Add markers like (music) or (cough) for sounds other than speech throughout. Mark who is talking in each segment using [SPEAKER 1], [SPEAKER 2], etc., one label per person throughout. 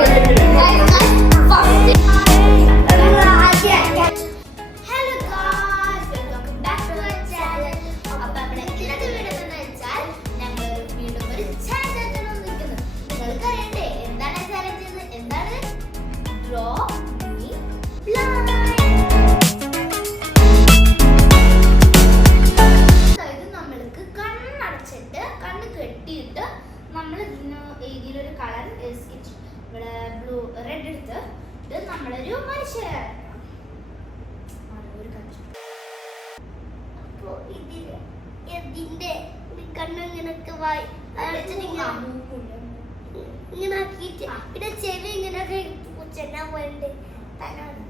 [SPEAKER 1] Lord. ഇവിടെ blue red എടുത്ത് ഇത് നമ്മളൊരു മനുഷ്യരെ
[SPEAKER 2] അപ്പൊ ഇതിൽ ഇതിന്റെ കണ്ണിങ്ങനൊക്കെ വായി ഇങ്ങനെ ആക്കിയിട്ട് പിന്നെ ചെവി ഇങ്ങനെയൊക്കെ ചെന്നാൻ പോയിട്ട് തരാണ്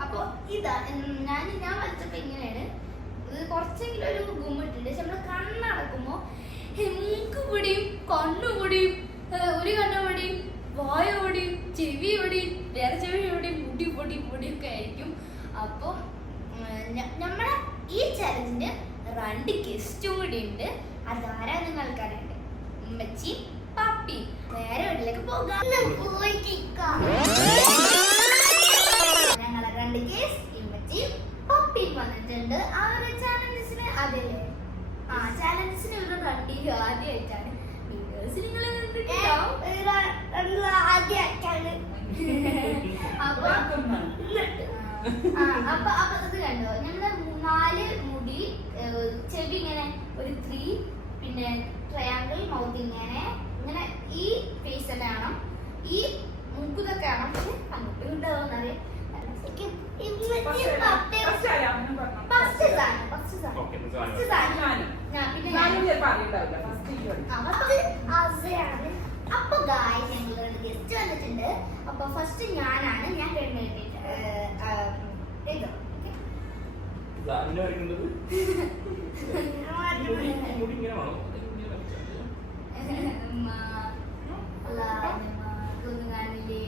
[SPEAKER 1] അപ്പൊ ഇതാ ഞാൻ ഞാൻ വരച്ചപ്പോ ഇങ്ങനെയാണ്. ഇത് കുറച്ചെങ്കിലും ഒരു ഗുമ്മിട്ടുണ്ട് പക്ഷെ നമ്മൾ കണ്ണടക്കുമ്പോ മൂക്ക് പൊടിയും കണ്ണു പൊടിയും ഏർ, ഒരു കണ്ണ പൊടിയും വായ പൊടിയും ചെവി പൊടിയും വേറെ ചെവി പൊടിയും മുടി പൊടി പൊടിയൊക്കെ ആയിരിക്കും. അപ്പോൾ നമ്മളെ ഈ ചലഞ്ചിന് രണ്ട് ഗസ്റ്റും കൂടി ഉണ്ട്. അതാരാ നിങ്ങൾക്ക് അറിയണ്ടേ ഉമ്മച്ചി പാപ്പി. നേരെ വീട്ടിലേക്ക് പോകാം. ഞങ്ങളെ രണ്ട് കേസ് ഉമ്മച്ചി പപ്പി വന്നിട്ടുണ്ട്. ആ ഒരു ചാലഞ്ചസിന് അതില്ലേ? ആ ചാലഞ്ചസിന് ഇവരുടെ കണ്ടില്ല ആദ്യമായിട്ടാണ്. നിങ്ങൾ അപ്പൊ അപ്പൊ ഇത് കണ്ടോ ഞങ്ങൾ നാല് മുടി ചെവി ഇങ്ങനെ ഒരു ത്രീ പിന്നെ ട്രയാങ്കിൾ മൗത്ത് ഇങ്ങനെ ഇങ്ങനെ ഈ ഫേസ് തന്നെ കാണാം ഈ മുക്കുതൊക്കെ കാണാം പക്ഷെ അങ്ങോട്ടും ഫസ്റ്റ് സാധനം ഫസ്റ്റ്
[SPEAKER 3] Okay, ഇത്
[SPEAKER 1] ഫസ്റ്റ് അപ്പൊ ഗായ് ഞങ്ങളോട് ഗസ്റ്റ് വന്നിട്ടുണ്ട്. അപ്പൊ ഫസ്റ്റ് ഞാനാണ്. ഞാൻ
[SPEAKER 3] വരച്ചാ
[SPEAKER 1] ഒന്നും കാണില്ലേ.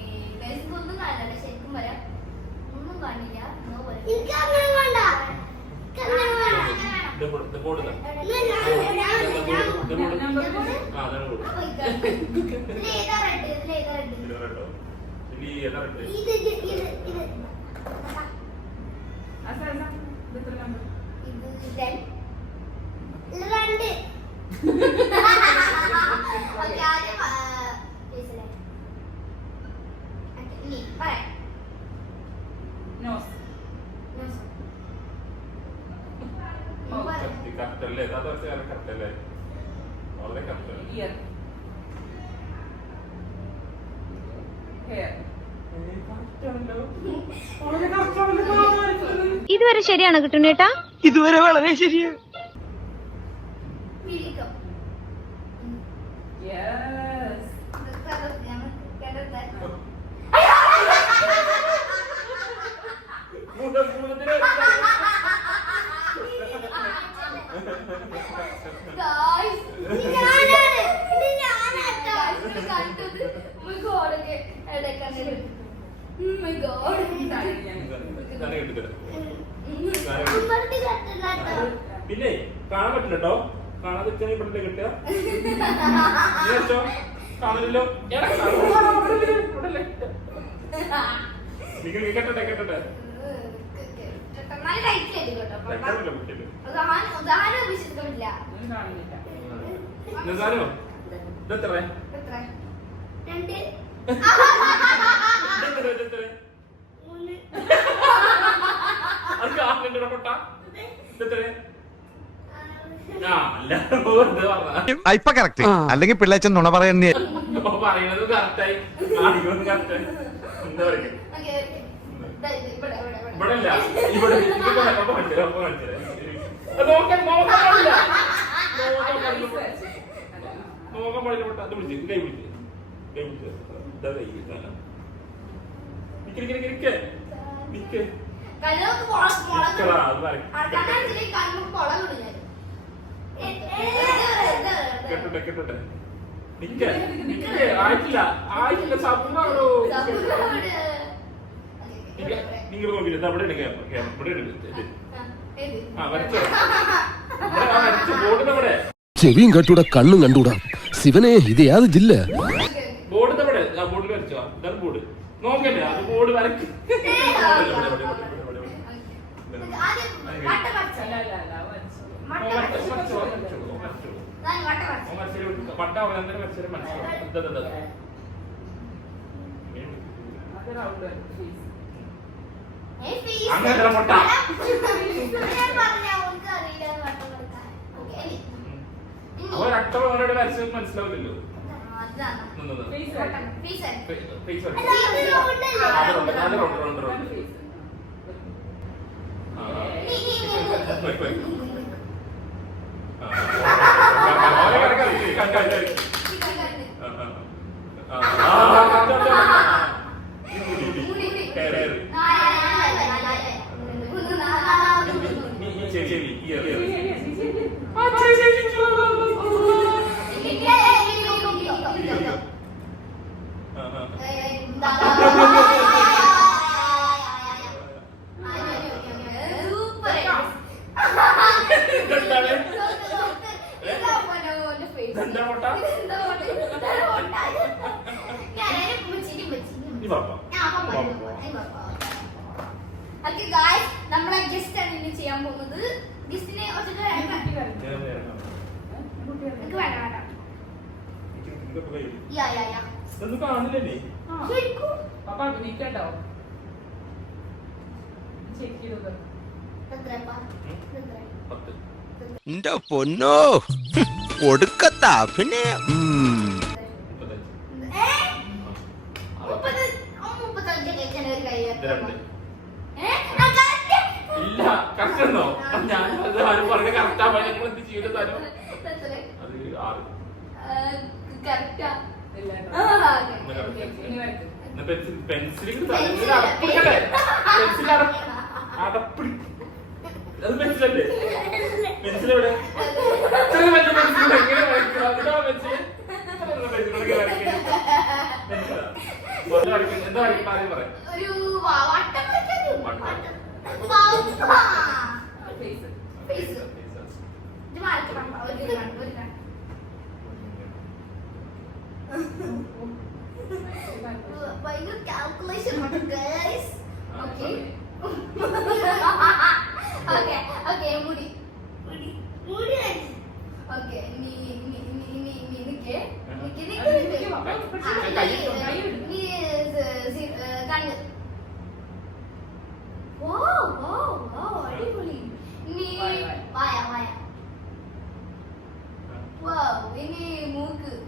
[SPEAKER 1] ഒന്നും ശരിക്കും പറയാം. ഒന്നും കാണില്ല. എന്നോ പോലെ.
[SPEAKER 2] എനിക്ക് അങ്ങനെ വേണ്ട അങ്ങനെ വേണ്ട
[SPEAKER 3] ഇത് കൊടു- ഇത് കൊടുക്ക.
[SPEAKER 2] എന്നാ ഞാൻ- ഞാൻ-
[SPEAKER 3] ഇത്
[SPEAKER 2] ഞാൻ-
[SPEAKER 3] കൊടു- ഇത് കൊടു.
[SPEAKER 1] ഇത് കൊടു.
[SPEAKER 3] ആ, അതാണ് കൊടു.
[SPEAKER 1] അപ്പൊ ഇത് ഇതിലേതാ red? ഇതിലേതാ red?
[SPEAKER 3] ഇത് കേട്ടോ. ഇനി ഏതാ ഇട്ടത്?
[SPEAKER 2] ഇത് ഇത് ഇത് ഇത്
[SPEAKER 1] ഇത് then.
[SPEAKER 2] രണ്ട്
[SPEAKER 1] Okay, ആദ്യം, ആ, face അല്ലേ? Okay, ഇനി പറയാം. Nose. ഇനി പറയാം.
[SPEAKER 3] ഇത് correct അല്ലേ? ഇതാ കുറച്ച് കാലം correct അല്ലേ? വളരെ correct അല്ലേ? ആണല്ലോ.
[SPEAKER 4] ഇതുവരെ ശരിയാണോ കിട്ടുന്നേട്ടാ
[SPEAKER 5] ഇതുവരെ വളരെ ശരിയാണ്
[SPEAKER 1] Guys,
[SPEAKER 3] പിന്നെ കാണാൻ പറ്റില്ല കേട്ടോ. കാണാതെ ഇവിടെ കിട്ടുക. നിങ്ങൾ
[SPEAKER 1] ആയിട്ട് കേട്ടോ. വിശ്വസിക്കുന്നില്ല
[SPEAKER 3] നിസാനോ ഇതെത്ര
[SPEAKER 2] രണ്ട് (laughs)
[SPEAKER 3] ഇതെത്ര ഇതെത്ര
[SPEAKER 2] മൂന്ന്
[SPEAKER 3] അത് കാണുന്നുണ്ട് പൊട്ട ഇതെത്ര ആ അല്ല വെറുതെ പറഞ്ഞതാ.
[SPEAKER 6] ഇപ്പൊ കറക്റ്റ് അല്ലെങ്കിൽ പിള്ളേച്ചൻ നുണ പറയുന്ന
[SPEAKER 3] പറയണത് കറക്റ്റായി എന്താ പറയുക?
[SPEAKER 1] ഇവിടെ ഇവിടെ ഇവിടെ.
[SPEAKER 3] നോക്കാൻ നോക്കാൻ പാടില്ല. നോക്കാൻ പാടില്ല. പൊട്ടാ അത് വിളിച്ച് കൈ വിളിച്ച് കൈ വിളിച്ച് ഇതാ കൈ നിക്ക്
[SPEAKER 1] മുളക് മുളക്.
[SPEAKER 3] കെട്ടട്ടെ കെട്ടട്ടെ. ആയിട്ടില്ല. ആയിട്ടില്ല. നിങ്ങൾ നോക്കില്ല അവിടെ. ഇവിടെ
[SPEAKER 7] ചെവിയും കണ്ടൂടാ കണ്ണും കണ്ടൂടാ. ശിവനെ ഇത് യാത് ജില്ല?
[SPEAKER 3] കൊണ്ട് അവനന്തരം മത്സരം മനസ്സിലാവും അങ്ങനെ മനസ്സിലാവില്ലല്ലോ.
[SPEAKER 1] 干，干，干。
[SPEAKER 3] ഇതൊക്കെ
[SPEAKER 1] വരും
[SPEAKER 3] ഇതൊന്നും കാണില്ലേ
[SPEAKER 4] അപ്പൊ അഭിനയിക്കട്ടോ
[SPEAKER 6] എന്റെ പൊന്നോ. ഒടുക്കത്ത അഭിനയം.
[SPEAKER 3] ഇല്ല കറക്റ്റ് ഉണ്ടോ? ഞാൻ അത് ആരും പറഞ്ഞ കറക്റ്റാ പറ്റും ജീവിതം തരും? പെൻസിൽ പെൻസിലിംഗ്
[SPEAKER 1] പെൻസിൽ
[SPEAKER 3] അടപ്പിടിക്കട്ടെ പെൻസിൽ അടപ്പിടി. അത് പെൻസിലല്ലേ?
[SPEAKER 1] by calculation guys? (laughs) Oke. oke oke oke oke mudi mudi mudi aja oke. Ini ini ini ini ini. ini ke ini ini ya, ya. Wow,
[SPEAKER 3] ini mugu.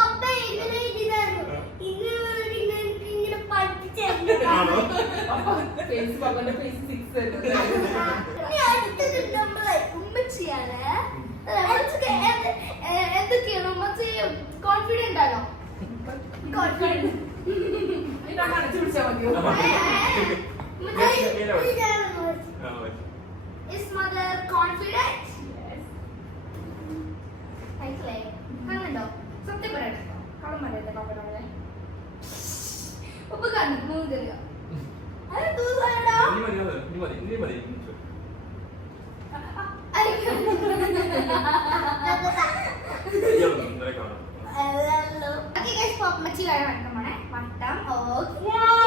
[SPEAKER 3] ആണോ?
[SPEAKER 4] Face പപ്പന്റെ face six
[SPEAKER 1] എന്തൊക്കെയാണ് ഉമ്മച്ചി confident ആണോ? Confident
[SPEAKER 4] അടച്ചു പിടിച്ചാൽ മതിയോ?
[SPEAKER 1] Is mother confident? തണുപ്പ് തരിക വട്ടം okay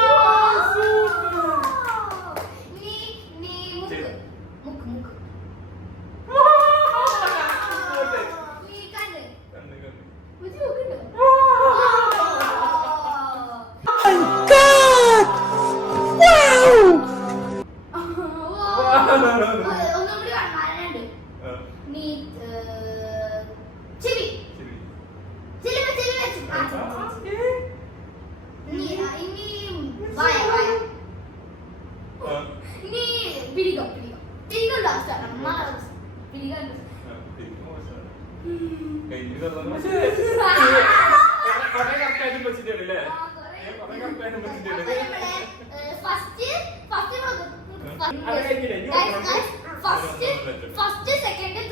[SPEAKER 1] first second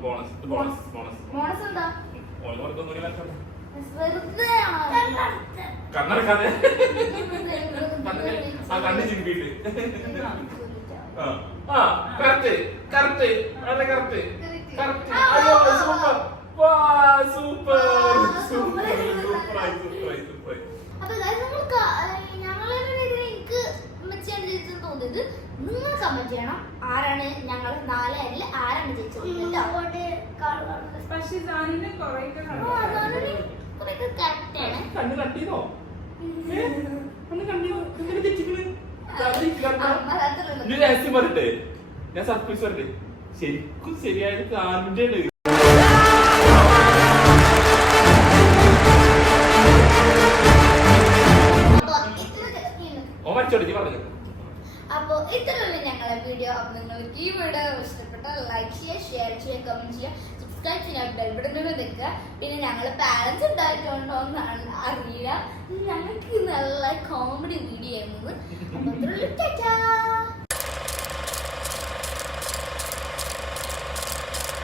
[SPEAKER 3] bonus bonus bonus
[SPEAKER 1] bonus എന്താ
[SPEAKER 3] കണ്ണടക്കാതെ ആ കണ്ണ് ചിരിപ്പിട്ട് ആ കറക്റ്റ് കറക്റ്റ് അതെ കറക്റ്റ് കറക്റ്റ്. അയ്യോ സൂപ്പർ. വാ സൂപ്പർ. സൂപ്പർ സൂപ്പറായി സൂപ്പറായി സൂപ്പറായി.
[SPEAKER 1] നിങ്ങൾ കമന്റ് ചെയ്യണം. ആരാണ് ഞങ്ങൾ നാലാരിൽ ആരാണ് ജയിച്ചത് കേട്ടോ?
[SPEAKER 4] പക്ഷെ ജാനിന് കുറെയൊക്കെ
[SPEAKER 1] അപ്പൊ അതാണ് കുറെയൊക്കെ correct ആണ്.
[SPEAKER 3] കണ്ണ് കട്ടിയോ കണ്ണ് കണ്ടിയോ എന്തിനാ തെറ്റിക്കണ്?
[SPEAKER 1] ആ, മലയാളത്തിലുള്ള
[SPEAKER 3] ഇനി രഹസ്യം പറയട്ടെ ഞാൻ സർപ്രൈസ് പറയട്ടെ ശരിക്കും ശരിയായത് കാലിന്റെ ആണ്
[SPEAKER 1] അപ്പൊ ഇത്ര
[SPEAKER 3] ഓ മരിച്ചോടി പറഞ്ഞു.
[SPEAKER 1] അപ്പൊ ഇത്രയുള്ള ഞങ്ങളെ വീഡിയോ അപ്പൊ നിങ്ങൾക്ക് ഈ വീഡിയോ ഇഷ്ടപ്പെട്ട ലൈക്ക് ചെയ്യുക ഷെയർ ചെയ്യുക കമന്റ് ചെയ്യുക സബ്സ്ക്രൈബ് ചെയ്യുക ബെൽ ബട്ടൺ നിൽക്കുക. പിന്നെ ഞങ്ങൾ പാരന്റ്സ് ഉണ്ടായിട്ടുണ്ടോ എന്നാണ് അറിയില്ല. ഞങ്ങൾക്ക് നല്ല കോമഡി വീഡിയോ ആയിരുന്നു. ഇത്രയുള്ള